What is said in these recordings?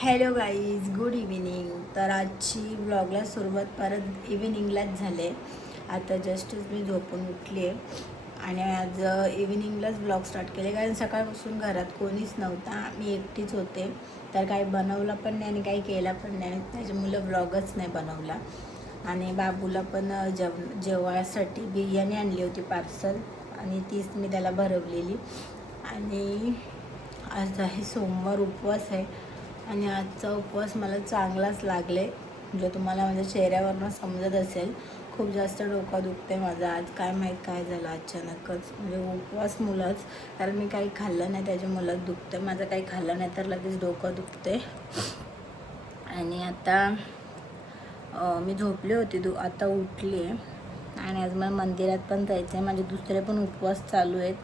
Hello guys, good evening. तर आजची ब्लॉगला सुरुवात परत इव्हिनिंगलाच झाले. आता जस्टच मी झोपून उठली आहे आणि आज इव्हिनिंगलाच ब्लॉग स्टार्ट केले, कारण सकाळपासून घरात कोणीच नव्हता, मी एकटीच होते. तर काही बनवलं पण नाही आणि काही केला पण नाही, त्याच्यामुळं ब्लॉगच नाही बनवला. आणि बाबूला पण जेवायसाठी बिर्याणी आणली होती पार्सल आणि तीच मी त्याला भरवलेली. आणि आज आहे सोमवार, उपवास आहे आणि आजचा उपवास मला चांगलाच लागले, म्हणजे तुम्हाला माझ्या चेहऱ्यावरनं समजत असेल. खूप जास्त डोकं दुखते माझं आज, काय माहीत काय झालं अचानकच, म्हणजे उपवास मुलंच, कारण मी काही खाल्लं नाही त्याच्यामुळं दुखतं माझं. काही खाल्लं नाही तर लगेच डोकं दुखते. आणि आता मी झोपले होते, आता उठली आहे. आणि आज मला मंदिरात पण जायचं आहे, माझे दुसरे पण उपवास चालू आहेत.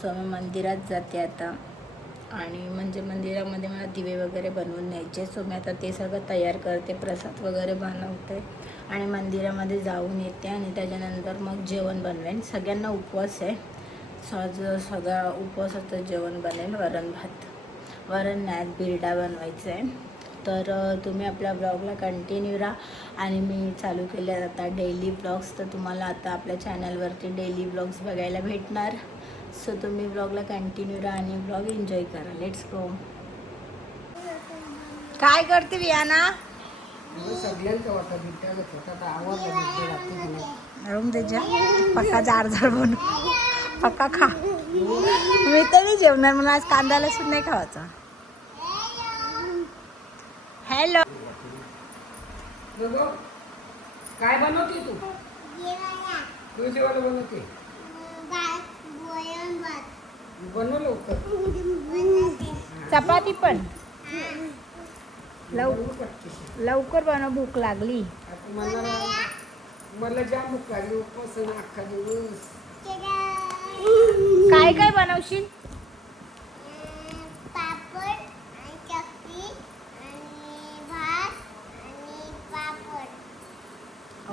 सो मी मंदिरात जाते आता. आणि म्हणजे मंदिरामध्ये मला दिवे वगैरे बनवून न्यायचे, सो मी आता ते सगळं तयार करते, प्रसाद वगैरे बनवते आणि मंदिरामध्ये जाऊन येते. आणि त्याच्यानंतर मग जेवण बनवेन. सगळ्यांना उपवास आहे, सगळा उपवासाचं जेवण बनेल. वरण नाही, बिरडा बनवायचं आहे. तर तुम्ही आपल्या ब्लॉगला कंटिन्यू राहा. आणि मी चालू केले आता डेली ब्लॉग्स, तर तुम्हाला आता आपल्या चॅनलवरती डेली ब्लॉग्स बघायला भेटणार. सो तुम्ही ब्लॉगला कंटिन्यू राहा आणि ब्लॉग एन्जॉय करा. Let's go. काय करते वियाना? सगळ्यांचा वाटा बिट्याला स्वतःचा आवाज रूम त्याच्या पक्का जारजार बनू, पक्का खा. मी तर नाही जेवणार, मला आज कांदा लसूण नाही खावायचा. हॅलो, काय बनवते तू? तू जेवायला बनवते? बनव लवकर. चपाती पण लवकर बनव, भूक लागली. मला जाम भूक लागली, उपवास आहे ना अख्खा दिवस. काय काय बनवशील?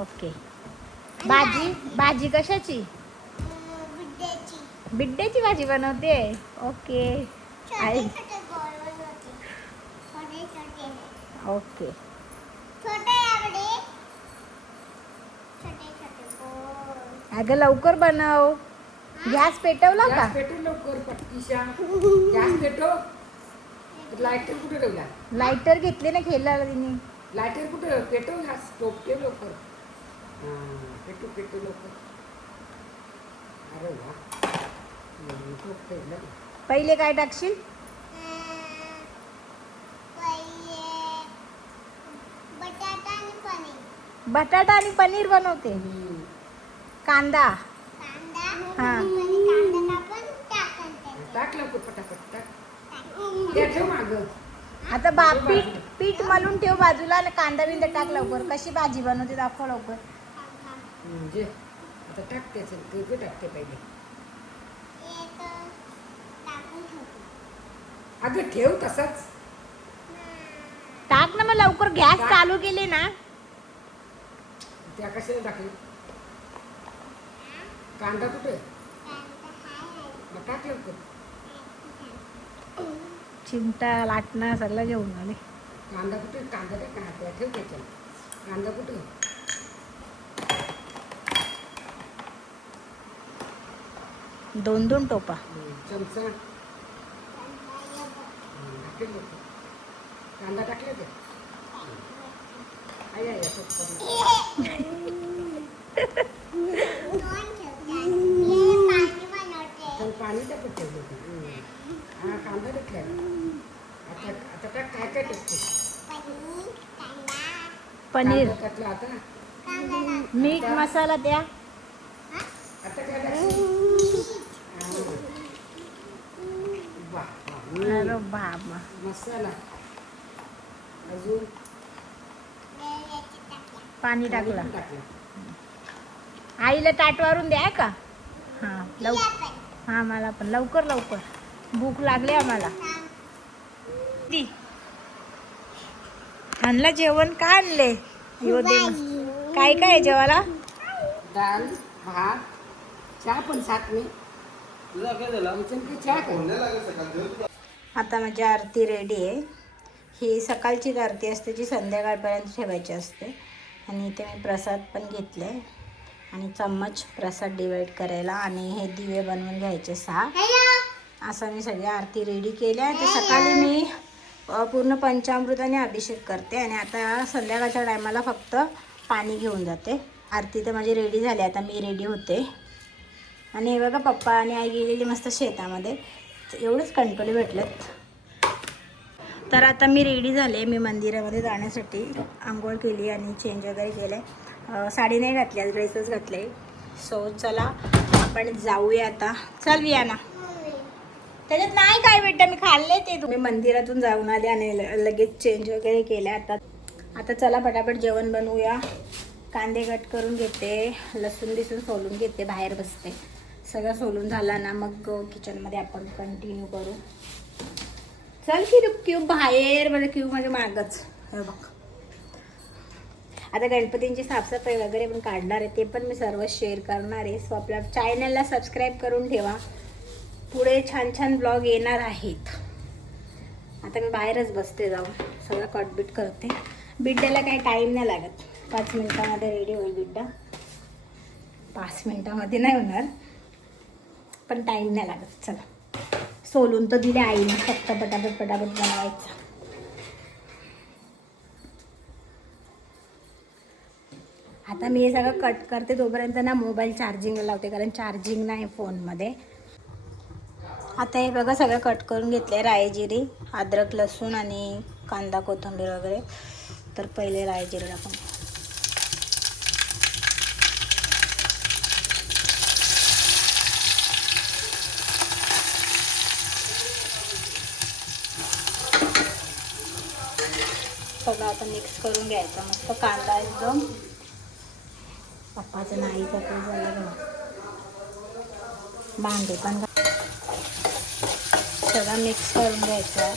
ओके. भाजी कशाची? बिड्ड्याची भाजी बनवते. ओके. ओके. अगं लवकर बनव, गॅस पेटवला का? गॅस पेटव लवकर पटकीशा. गॅस पेटव. लायटर कुठे ठेवला? लायटर घेतले ना खेळला तिने. लायटर कुठे? पेटव गॅस, टोप ठेव लवकर. पेटू पेटू लवकर. अरे वा, टोप ठेवलं. पहिले काय टाकशील? बटाटा आणि पनीर बनवते. कांदा. हां, टाक लवकर पटापट टाक. ठेव मागं. आता पीठ मळून ठेव बाजूला आणि कांदा बिंदा टाक लवकर. कशी भाजी बनवते दाखव लवकर. म्हणजे आता टाकते ते टाकते पहिले. अगं ठेव तसाच. टाक ना मग लवकर, गॅस चालू केले ना. त्या कशाला टाकली? कांदा कुठे? मग टाक लवकर. चिमटा लाटणं सगळं घेऊन आले. कांदा कुठे? कांदा टाक ना, त्या ठेव त्याच्यात. कांदा कुठे? दोन दोन टोपा. चमचा. टाकेल लवकर. कांदा टाकले ते. आई आई पाणी टाकत ठेवलं होतं. हा कांदा टाकला. आता आता टाक. काय काय टाकते? पनीर, टाकलं. आता मीठ, मसाला द्या. आता काय टाकते? अरे बाबा. मसाला अजून पाणी टाकलं. टाकलं. आईला ताटवारून द्या का? हां लवकर. हां मला पण लवकर लवकर, भूक लागली आम्हाला. आणलं जेवण? काय आणले? काय काय आहे जेवायला? डाळ, भात, चहा पण साथ मी. चहा. आता माझी आरती रेडी आहे. ही सकाळची आरती असते जी संध्याकाळपर्यंत ठेवायची असते. आणि इथे मी प्रसाद पण घेतले आणि चम्मच प्रसाद डिवाईड करायला. आणि हे दिवे बनवून घ्यायचे 6. असं मी सगळी आरती रेडी केल्या. तर सकाळी मी पूर्ण पंचामृताने अभिषेक करते आणि आता संध्याकाळच्या टायमाला फक्त पाणी घेऊन जाते. आरती तर माझी रेडी झाली, आता मी रेडी होते. आणि हे बघा पप्पा आणि आई गेलेली मस्त शेतामध्ये. एवढंच कंट्रोल भेटलेत. तर आता मी रेडी झाले. मी मंदिरामध्ये जाण्यासाठी आंघोळ केली आणि चेंज वगैरे केलं. साडी नाही घातली, आज ड्रेसच घातले. सो चला आपण जाऊया आता. चल वियाना. त्याच्यात नाही काय बेटा, मी खाल्ले ते. तुम्ही मंदिरातून जाऊन आले आणि लगेच चेंज वगैरे केले. आता चला पटापट जेवण बनवूया. कांदे कट करून घेते, लसूण बिसून सोलून घेते, बाहेर बसते. सगळं सोलून झाला ना मग किचनमध्ये आपण कंटिन्यू करू. चल की क्यूब बाहेर, म्हणजे क्यूब माझ्या मागच. हे बघ आता गणपतींची साफसफाई वगैरे पण काढणार आहे, ते पण मी सर्व शेअर करणार आहे. सो आपल्या चॅनलला सबस्क्राईब करून ठेवा, पुढे छान छान ब्लॉग येणार आहेत. आता मी बाहेरच बसते, जाऊन सगळं कटबीट करते. बिड्ड्याला काही टाईम नाही लागत, 5 मिनिटामध्ये रेडी होईल बिड्डा. 5 मिनिटामध्ये नाही होणार, पण टाईम नाही लागत. चला सोलून तर दिले आईने, फक्त पटापट बनवायचं. आता मी हे सगळं कट करते, तोपर्यंत ना मोबाईल चार्जिंगला लावते, कारण चार्जिंग नाही फोनमध्ये. आता हे बघा सगळं कट करून घेतलं आहे. राई जिरी, अद्रक लसूण आणि कांदा कोथिंबीर वगैरे. तर पहिले राई जिरी टाकून सगळं आता मिक्स करून घ्यायचं मस्त. कांदा एकदम पप्पाचं नाही तर ते झालं, भांडे पण सगळं मिक्स करून घ्यायचं.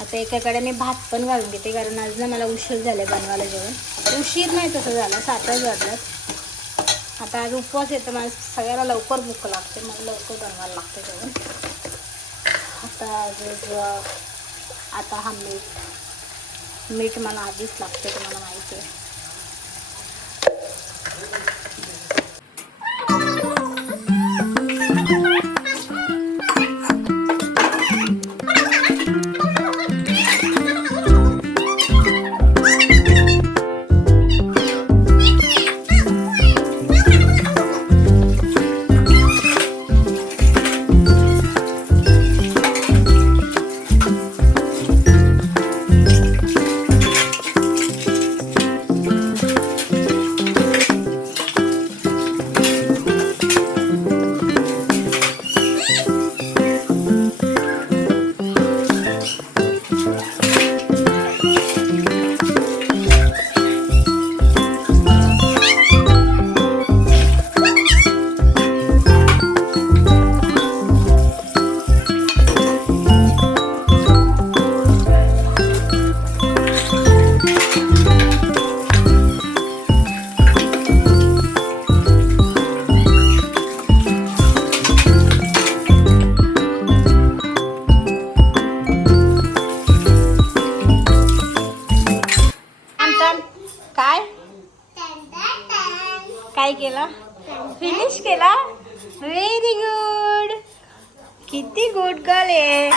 आता एकाकडे मी भात पण घालून घेते, कारण आज ना मला उशीर झाले बनवायला जेवण. उशीर नाही तसं झालं, 7च वाजलं. आता आज उपवास येतो, मला सगळ्याला लवकर भूक लागते, मला लवकर बनवायला लागते जेवण. आता हा मीठ मला आधीच लागते, तुम्हाला माहिती आहे. काय केला? फिनिश केला. Very good. किती गुड गर्ल आहे.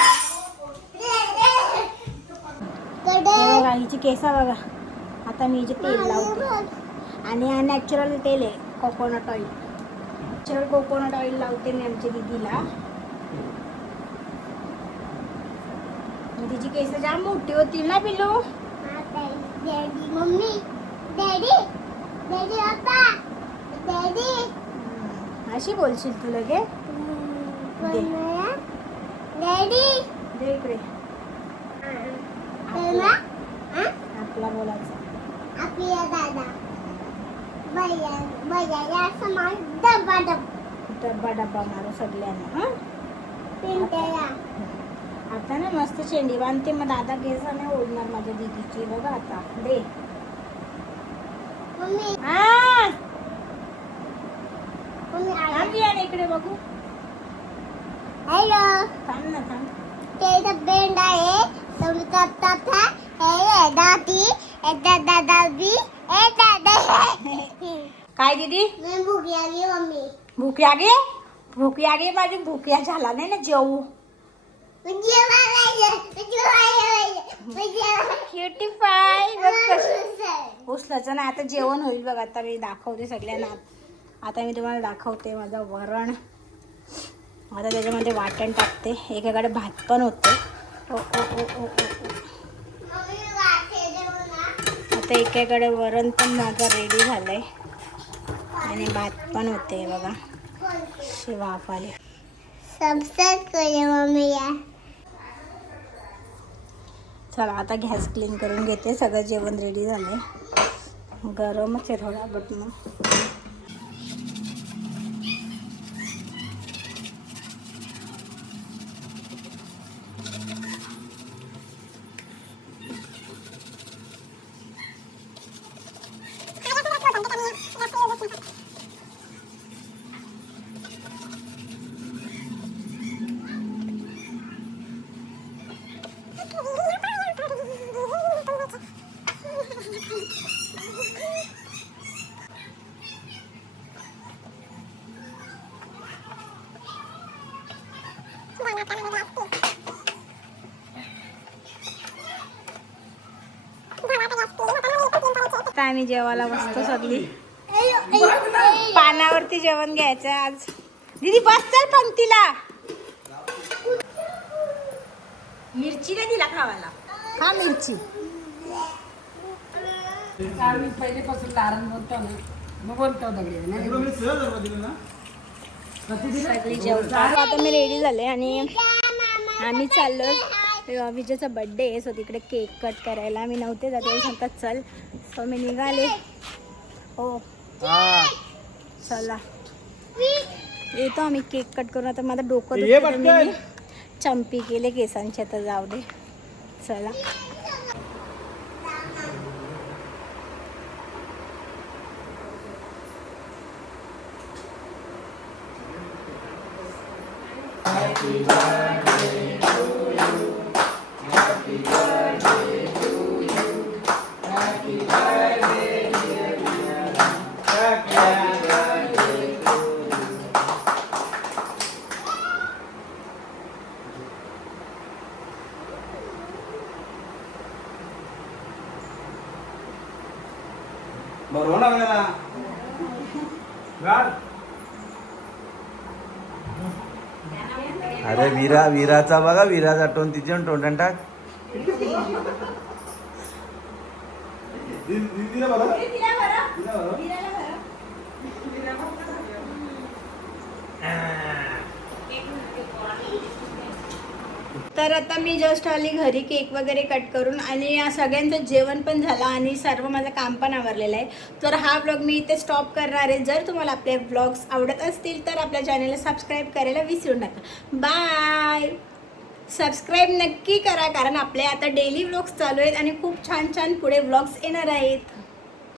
हिची केसा बघा. आता मी हिचे तेल लावते आणि हा नॅचरल तेल आहे, coconut oil. Natural coconut oil लावते मी आमच्या दीदीला. तिची केस जाम मोठी होती ना पिलू. मम्मी डॅडी डॅडी आता डॅडी अशी बोलशील तू लगे. डॅडी दे इकडे. आपला बोलायचा. आपल्या दादा भैया भैया समान डब्बा डब्बा डब्बा मारू सगळ्यांना. हा पिंट्या आता ना मस्त शेंडी बांधते, मग दादा केसा नाही ओढणार माझ्या दीदीची. बघा आता दे. मम्मी हा मम्मी आम्ही आणि इकडे बघू. हॅलो थांब ना थांब. ते डब्बे काय दीदी भूक लागे माझी भूक या झाला नाही ना जेवू उचलायचं ना आता जेवण होईल बघ आता मी दाखवते सगळ्यांना आता मी तुम्हाला दाखवते माझं वरण आता त्याच्यामध्ये वाटण टाकते एकीकडे भात पण होते ओ ओ ओ ओ ओ आता एकीकडे वरण पण माझं रेडी झालंय आणि भात पण होते बघा वाफ आले चला आता गॅस क्लीन करून घेते सगळं जेवण रेडी झालंय गरमच आहे थोडा बट मग आता आम्ही जेवायला बसतो सगळी पानावरती जेवण घ्यायचं आज दीदी बस चल पंक्तीला मिरची नाही दिला खावाला खा मिरची आम्ही पहिलेपासून लहान बोलतो ना मग बोलतो दगडी सगळी जेवतात आता मी रेडी झाले आणि आम्ही चाललो विजयचा बर्थडे आहे सो तिकडे केक कट करायला मी नव्हते जाते सांगतात चल सो मी निघाले हो चला येतो आम्ही केक कट करून आता माझं डोकं दुखतं मी चंपी केले केसांचे तर जाऊ दे चला अरे विराचा बघा विराचा आठवण तिच्या तोंडात टाक तर आता मी जस्ट आली घरी केक वगैरे कट करून आणि या सगळ्यांचं जेवण पण झालं आणि सर्व माझं काम पण आवरलेलं आहे तर हा व्लॉग मी इथे स्टॉप करणार आहे जर तुम्हाला आपले व्लॉग्स आवडत असतील तर आपल्या चॅनलला सबस्क्राईब करायला विसरू नका बाय सबस्क्राईब नक्की करा कारण आपले आता डेली व्लॉग्स चालू आहेत आणि खूप छान छान पुढे व्लॉग्स येणार आहेत